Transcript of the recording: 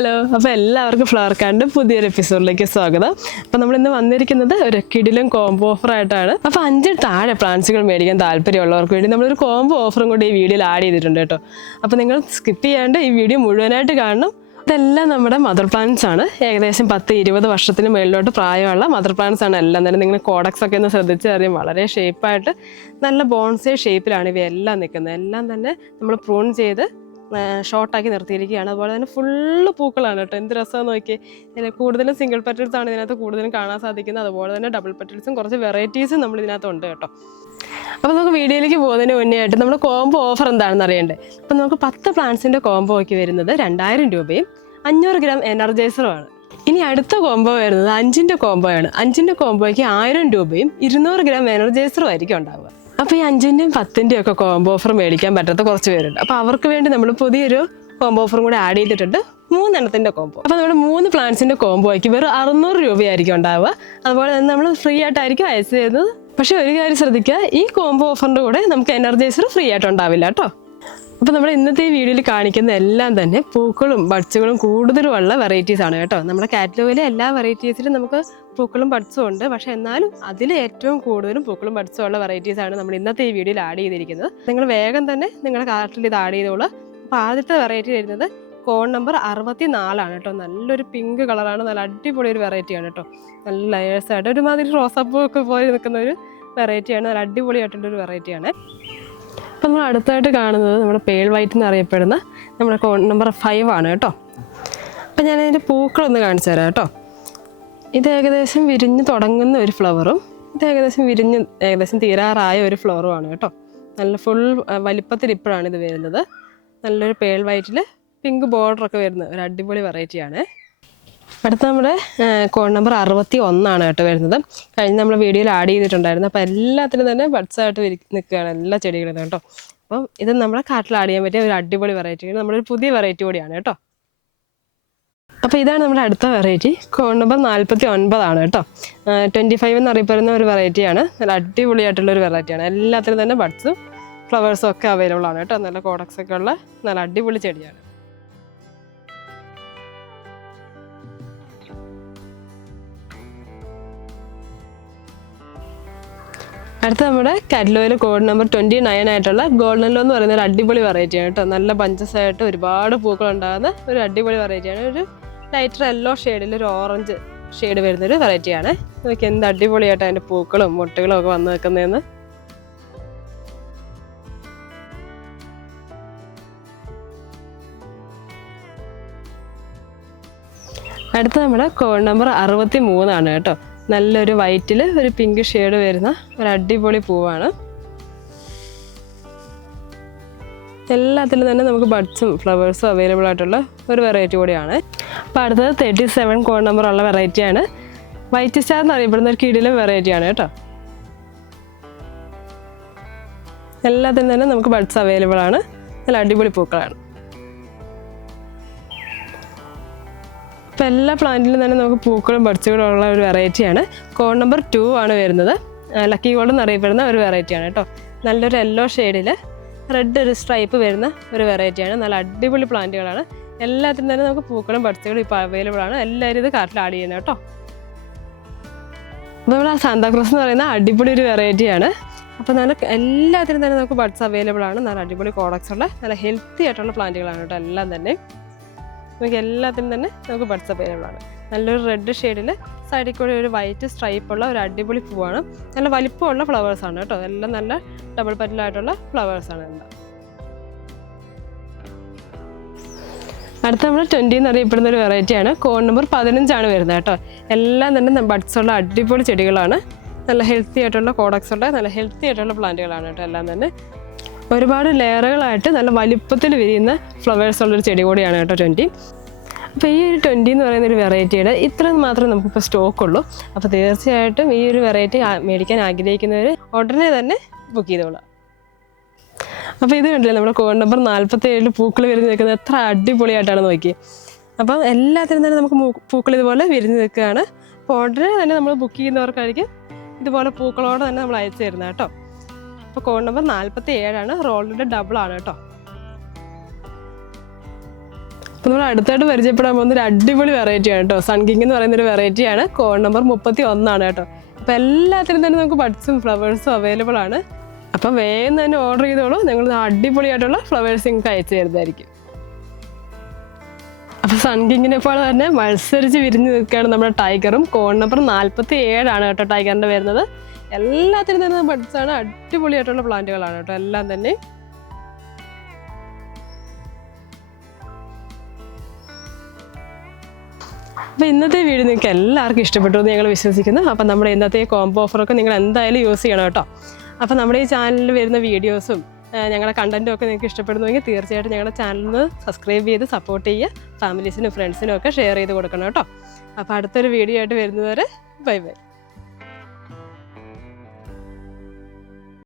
Hello അപ്പോൾ എല്ലാവർക്കും flower കാർഡിന്റെ പുതിയൊരു എപ്പിസോഡിലേക്ക് സ്വാഗതം. അപ്പോൾ നമ്മൾ ഇന്ന് വന്നിരിക്കുന്നത് ഒരു കിടിലും കോംബോ ഓഫർ ആയിട്ടാണ്. അപ്പോൾ അഞ്ച് താഴെ പ്ലാന്റ്സുകൾ മേടിക്കാൻ താല്പര്യമുള്ളവർക്ക് വേണ്ടി നമ്മളൊരു കോംബോ ഓഫറും കൂടി ഈ വീഡിയോയിൽ ആഡ് ചെയ്തിട്ടുണ്ട് കേട്ടോ. അപ്പോൾ നിങ്ങൾ സ്കിപ്പ് ചെയ്യാണ്ട് ഈ വീഡിയോ മുഴുവനായിട്ട് കാണണം. ഇതെല്ലാം നമ്മുടെ മദർ പ്ലാന്റ്സ് ആണ്. ഏകദേശം പത്ത് ഇരുപത് വർഷത്തിന് മേളിലോട്ട് പ്രായമുള്ള മദർ പ്ലാന്റ്സ് ആണ് എല്ലാം തന്നെ. നിങ്ങൾ കോഡക്സ് ഒക്കെ ഒന്ന് ശ്രദ്ധിച്ചറിയും വളരെ ഷേപ്പായിട്ട് നല്ല ബോൺസേ ഷേപ്പിലാണ് ഇവയെല്ലാം നിൽക്കുന്നത്. എല്ലാം തന്നെ നമ്മൾ പ്രൂൺ ചെയ്ത് ഷോർട്ടാക്കി നിർത്തിയിരിക്കുകയാണ്. അതുപോലെ തന്നെ ഫുള്ള് പൂക്കളാണ് കേട്ടോ. എന്ത് രസമാണെന്ന് നോക്കി കൂടുതലും സിംഗിൾ പെറ്റൽസ് ആണ് ഇതിനകത്ത് കൂടുതലും കാണാൻ സാധിക്കുന്നത്. അതുപോലെ തന്നെ ഡബിൾ പെറ്റൽസും കുറച്ച് വെറൈറ്റീസും നമ്മൾ ഇതിനകത്ത് ഉണ്ട് കേട്ടോ. അപ്പോൾ നമുക്ക് വീഡിയോയിലേക്ക് പോകുന്നതിന് മുന്നേ ആയിട്ട് നമ്മൾ കോംബോ ഓഫർ എന്താണെന്ന് അറിയണ്ടേ? അപ്പോൾ നമുക്ക് പത്ത് പ്ലാന്റ്സിന്റെ കോംബോ ഒക്കെ വരുന്നത് രണ്ടായിരം രൂപയും അഞ്ഞൂറ് ഗ്രാം എനർജൈസറുമാണ് ഇനി അടുത്ത കോംബോ വരുന്നത് അഞ്ചിന്റെ കോംബോ ആണ്. അഞ്ചിന്റെ കോംബോയ്ക്ക് ആയിരം രൂപയും ഇരുന്നൂറ് ഗ്രാം എനർജൈസറും ആയിരിക്കും ഉണ്ടാവുക. അപ്പോൾ ഈ അഞ്ചിന്റെയും പത്തിന്റെയും ഒക്കെ കോംബോ ഓഫർ മേടിക്കാൻ പറ്റാത്ത കുറച്ച് പേരുണ്ട്. അപ്പോൾ അവർക്ക് വേണ്ടി നമ്മൾ പുതിയൊരു കോംബോ ഓഫറും കൂടെ ആഡ് ചെയ്തിട്ടുണ്ട്. മൂന്നെണ്ണത്തിന്റെ കോംബോ അപ്പോൾ നമ്മുടെ മൂന്ന് പ്ലാന്റ്സിന്റെ കോംബോയ്ക്ക് വെറും അറുന്നൂറ് രൂപയായിരിക്കും ഉണ്ടാവുക. അതുപോലെ തന്നെ നമ്മൾ ഫ്രീ ആയിട്ടായിരിക്കും അയച്ചു തരുന്നത് പക്ഷേ ഒരു കാര്യം ശ്രദ്ധിക്കുക ഈ കോംബോ ഓഫറിന്റെ കൂടെ നമുക്ക് എനർജൈസർ ഫ്രീ ആയിട്ട് ഉണ്ടാവില്ല കേട്ടോ. അപ്പോൾ നമ്മൾ ഇന്നത്തെ ഈ വീഡിയോയിൽ കാണിക്കുന്ന എല്ലാം തന്നെ പൂക്കളും ബഡ്സുകളും കൂടുതലുമുള്ള വെറൈറ്റീസ് ആണ് കേട്ടോ. നമ്മുടെ കാറ്റലോഗിലെ എല്ലാ വെറൈറ്റീസിലും നമുക്ക് പൂക്കളും ബഡ്സും ഉണ്ട്. പക്ഷേ എന്നാലും അതിൽ ഏറ്റവും കൂടുതലും പൂക്കളും ബഡ്സും ഉള്ള വെറൈറ്റീസ് ആണ് നമ്മൾ ഇന്നത്തെ ഈ വീഡിയോയിൽ ആഡ് ചെയ്തിരിക്കുന്നത്. നിങ്ങൾ വേഗം തന്നെ നിങ്ങളുടെ കാർട്ടിൽ ഇത് ആഡ് ചെയ്തോളൂ. അപ്പോൾ ആദ്യത്തെ വെറൈറ്റി വരുന്നത് കോൺ നമ്പർ അറുപത്തി നാലാണ് കേട്ടോ. നല്ലൊരു പിങ്ക് കളറാണ് നല്ല അടിപൊളി ഒരു വെറൈറ്റിയാണ് കേട്ടോ. നല്ല ലെയേഴ്സ് ആയിട്ട് ഒരുമാതിരി റോസാപ്പൂ ഒക്കെ പോയി നിൽക്കുന്ന ഒരു വെറൈറ്റിയാണ് നല്ല അടിപൊളിയായിട്ടുള്ള ഒരു വെറൈറ്റിയാണ് അപ്പം നമ്മൾ അടുത്തായിട്ട് കാണുന്നത് നമ്മുടെ പേൾ വൈറ്റ് എന്ന് അറിയപ്പെടുന്ന നമ്മുടെ കോൺ നമ്പർ ഫൈവ് ആണ് കേട്ടോ. അപ്പം ഞാൻ അതിന്റെ പൂക്കളൊന്ന് കാണിച്ചു തരാം കേട്ടോ. ഇത് ഏകദേശം വിരിഞ്ഞ് തുടങ്ങുന്ന ഒരു ഫ്ലവറും ഇത് ഏകദേശം വിരിഞ്ഞ് ഏകദേശം തീരാറായ ഒരു ഫ്ലവറുമാണ് കേട്ടോ. നല്ല ഫുൾ വലിപ്പത്തിൽ ഇപ്പോഴാണ് ഇത് വരുന്നത്. നല്ലൊരു പേൾ വൈറ്റിൽ പിങ്ക് ബോർഡറൊക്കെ വരുന്ന ഒരു അടിപൊളി വെറൈറ്റിയാണ് അടുത്ത നമ്മുടെ കോഡ് നമ്പർ അറുപത്തി ഒന്നാണ് കേട്ടോ വരുന്നത്. കഴിഞ്ഞ നമ്മൾ വീഡിയോയിൽ ആഡ് ചെയ്തിട്ടുണ്ടായിരുന്നു. അപ്പോൾ എല്ലാത്തിനും തന്നെ ബഡ്സായിട്ട് നിൽക്കുകയാണ് എല്ലാ ചെടികളും കേട്ടോ. അപ്പം ഇത് നമ്മുടെ കാട്ടിൽ ആഡ് ചെയ്യാൻ പറ്റിയ ഒരു അടിപൊളി വെറൈറ്റി നമ്മുടെ ഒരു പുതിയ വെറൈറ്റി കൂടിയാണ് കേട്ടോ. അപ്പോൾ ഇതാണ് നമ്മുടെ അടുത്ത വെറൈറ്റി കോഡ് നമ്പർ നാൽപ്പത്തി ഒൻപതാണ് കേട്ടോ ട്വന്റി ഫൈവ് എന്നറിയപ്പെടുന്ന ഒരു വെറൈറ്റിയാണ് നല്ല അടിപൊളിയായിട്ടുള്ള ഒരു വെറൈറ്റിയാണ് എല്ലാത്തിനും തന്നെ ബഡ്സും ഫ്ലവേഴ്സും ഒക്കെ അവൈലബിൾ ആണ് കേട്ടോ. നല്ല കോഡക്സ് ഒക്കെ ഉള്ള നല്ല അടിപൊളി ചെടിയാണ്. അടുത്ത നമ്മുടെ കാറ്റലോയിൽ കോഡ് നമ്പർ ട്വന്റി നയൻ ആയിട്ടുള്ള ഗോൾഡൻ ലോ എന്ന് പറയുന്ന ഒരു അടിപൊളി വെറൈറ്റിയാണ് കേട്ടോ. നല്ല പഞ്ചസ് ആയിട്ട് ഒരുപാട് പൂക്കൾ ഉണ്ടാകുന്ന ഒരു അടിപൊളി വെറൈറ്റിയാണ് ഒരു ലൈറ്റർ യെല്ലോ ഷെയ്ഡിൽ ഒരു ഓറഞ്ച് ഷെയ്ഡ് വരുന്ന ഒരു വെറൈറ്റിയാണ് നോക്കി എന്ത് അടിപൊളിയായിട്ട് അതിന്റെ പൂക്കളും മുട്ടകളും ഒക്കെ വന്നു നിൽക്കുന്നതെന്ന്. അടുത്ത നമ്മുടെ കോഡ് നമ്പർ അറുപത്തി മൂന്നാണ് കേട്ടോ. നല്ലൊരു വൈറ്റിൽ ഒരു പിങ്ക് ഷെയ്ഡ് വരുന്ന ഒരു അടിപൊളി പൂവാണ്. എല്ലാത്തിലും തന്നെ നമുക്ക് ബഡ്സും ഫ്ലവേഴ്സും അവൈലബിൾ ആയിട്ടുള്ള ഒരു വെറൈറ്റി കൂടിയാണ്. അപ്പോൾ അടുത്തത് തേർട്ടി സെവൻ കോഡ് നമ്പർ ഉള്ള വെറൈറ്റിയാണ് വൈറ്റ് സ്റ്റാർ എന്ന് അറിയപ്പെടുന്ന ഒരു കിടിലും വെറൈറ്റിയാണ് കേട്ടോ. എല്ലാത്തിനും തന്നെ നമുക്ക് ബഡ്സ് അവൈലബിൾ ആണ്. നല്ല അടിപൊളി പൂക്കളാണ്. അപ്പോൾ എല്ലാ പ്ലാന്റിലും തന്നെ നമുക്ക് പൂക്കളും പഠിച്ചുകളും ഉള്ള ഒരു വെറൈറ്റിയാണ് കോൺ നമ്പർ ടു ആണ് വരുന്നത്. ലക്കി ഗോൾഡ് എന്നറിയപ്പെടുന്ന ഒരു വെറൈറ്റിയാണ് കേട്ടോ. നല്ലൊരു യെല്ലോ ഷെയ്ഡിൽ റെഡ് ഒരു സ്ട്രൈപ്പ് വരുന്ന ഒരു വെറൈറ്റിയാണ് നല്ല അടിപൊളി പ്ലാന്റുകളാണ്. എല്ലാത്തിനും തന്നെ നമുക്ക് പൂക്കളും പഠിച്ചുകളും ഇപ്പോൾ അവൈലബിൾ ആണ്. എല്ലാവരും ഇത് കാർട്ടിൽ ആഡ് ചെയ്യുന്നത് കേട്ടോ. അപ്പോൾ നമ്മുടെ സാന്താക്രോസ് എന്ന് പറയുന്ന അടിപൊളി ഒരു വെറൈറ്റിയാണ് അപ്പോൾ നല്ല എല്ലാത്തിനും തന്നെ നമുക്ക് ബഡ്സ് അവൈലബിൾ ആണ്. നല്ല അടിപൊളി കോഡക്സ് ഉള്ള നല്ല ഹെൽത്തി ആയിട്ടുള്ള പ്ലാന്റുകളാണ് കേട്ടോ എല്ലാം തന്നെ. നമുക്ക് എല്ലാത്തിനും തന്നെ നമുക്ക് ബഡ്സ് അവൈലബിൾ ആണ്. നല്ലൊരു റെഡ് ഷെയ്ഡിൽ സൈഡിൽ കൂടി ഒരു വൈറ്റ് സ്ട്രൈപ്പ് ഉള്ള ഒരു അടിപൊളി പൂവാണ്. നല്ല വലിപ്പമുള്ള ആണ് കേട്ടോ. എല്ലാം നല്ല ഡബിൾ പറ്റിലായിട്ടുള്ള ഫ്ലവേഴ്സ് ആണ് അടുത്ത നമ്മൾ ട്വന്റി എന്ന് അറിയപ്പെടുന്ന ഒരു വെറൈറ്റിയാണ് കോൺ നമ്പർ പതിനഞ്ചാണ് വരുന്നത് കേട്ടോ. എല്ലാം തന്നെ ബഡ്സ് ഉള്ള അടിപൊളി ചെടികളാണ്. നല്ല ഹെൽത്തി ആയിട്ടുള്ള കോഡക്സ് ഉള്ള നല്ല ഹെൽത്തി ആയിട്ടുള്ള പ്ലാന്റുകളാണ് കേട്ടോ എല്ലാം തന്നെ. ഒരുപാട് ലെയറുകളായിട്ട് നല്ല വലിപ്പത്തിൽ വിരിയുന്ന ഫ്ലവേഴ്സ് ഉള്ളൊരു ചെടി കൂടിയാണ് കേട്ടോ ട്വന്റി അപ്പോൾ ഈ ഒരു ട്വന്റി എന്ന് പറയുന്ന ഒരു വെറൈറ്റിയുടെ ഇത്ര മാത്രമേ നമുക്കിപ്പോൾ സ്റ്റോക്ക് ഉള്ളൂ അപ്പോൾ തീർച്ചയായിട്ടും ഈ ഒരു വെറൈറ്റി മേടിക്കാൻ ആഗ്രഹിക്കുന്നവർ ഉടനെ തന്നെ ബുക്ക് ചെയ്തോളാം. അപ്പോൾ ഇത് കണ്ടില്ലേ നമ്മുടെ കോഡ് നമ്പർ നാൽപ്പത്തി ഏഴിൽ പൂക്കൾ വിരിഞ്ഞ് നിൽക്കുന്നത് എത്ര അടിപൊളിയായിട്ടാണ് നോക്കി അപ്പം എല്ലാത്തിനും തന്നെ നമുക്ക് പൂക്കൾ ഇതുപോലെ വിരിഞ്ഞ് നിൽക്കുകയാണ്. അപ്പോൾ ഉടനെ തന്നെ നമ്മൾ ബുക്ക് ചെയ്യുന്നവർക്കായിരിക്കും ഇതുപോലെ പൂക്കളോടെ തന്നെ നമ്മൾ അയച്ചു തരുന്നത് കേട്ടോ. അപ്പോൾ കോൺ നമ്പർ നാൽപ്പത്തി ഏഴാണ് റോളിന്റെ ഡബിൾ ആണ് കേട്ടോ. അപ്പം അപ്പോൾ നമ്മൾ അടുത്തായിട്ട് പരിചയപ്പെടാൻ പോകുന്ന ഒരു അടിപൊളി വെറൈറ്റിയാണ് കേട്ടോ. സൺകിങ് എന്ന് പറയുന്ന ഒരു വെറൈറ്റിയാണ് കോൺ നമ്പർ മുപ്പത്തി ഒന്നാണ് കേട്ടോ. അപ്പോൾ എല്ലാത്തിനും തന്നെ നമുക്ക് ബഡ്സും ഫ്ലവേഴ്സും അവൈലബിൾ ആണ്. അപ്പം വേഗം തന്നെ ഓർഡർ ചെയ്തോളൂ. ഞങ്ങൾ അടിപൊളിയായിട്ടുള്ള ഫ്ലവേഴ്സ് നിങ്ങൾക്ക് അയച്ചു തരുന്നതായിരിക്കും. അപ്പോൾ സൺകിങ്ങിനെ പോലെ തന്നെ മത്സരിച്ച് വിരിഞ്ഞ് നിൽക്കുകയാണ് നമ്മുടെ ടൈഗറും കോൺ നമ്പർ നാൽപ്പത്തി ഏഴാണ് കേട്ടോ ടൈഗറിന്റെ വരുന്നത്. എല്ലാത്തിനും തന്നെ ബഡ്സ് ആണ് അടിപൊളിയായിട്ടുള്ള പ്ലാന്റുകളാണ് കേട്ടോ എല്ലാം തന്നെ. അപ്പോൾ ഇന്നത്തെ വീഡിയോ നിങ്ങൾക്ക് എല്ലാവർക്കും ഇഷ്ടപ്പെട്ടു എന്ന് ഞങ്ങൾ വിശ്വസിക്കുന്നു. അപ്പോൾ നമ്മുടെ ഇന്നത്തെ കോംബോ ഓഫറൊക്കെ നിങ്ങൾ എന്തായാലും യൂസ് ചെയ്യണം കേട്ടോ. അപ്പോൾ നമ്മുടെ ഈ ചാനലിൽ വരുന്ന വീഡിയോസും ഞങ്ങളുടെ കണ്ടന്റും ഒക്കെ നിങ്ങൾക്ക് ഇഷ്ടപ്പെടുന്നുവെങ്കിൽ തീർച്ചയായിട്ടും ഞങ്ങളുടെ ചാനലിന് സബ്സ്ക്രൈബ് ചെയ്ത് സപ്പോർട്ട് ചെയ്യുക. ഫാമിലീസിനും ഫ്രണ്ട്സിനും ഒക്കെ ഷെയർ ചെയ്ത് കൊടുക്കണം കേട്ടോ. അപ്പോൾ അടുത്തൊരു വീഡിയോ ആയിട്ട് വരുന്നവരെ ബൈ ബൈ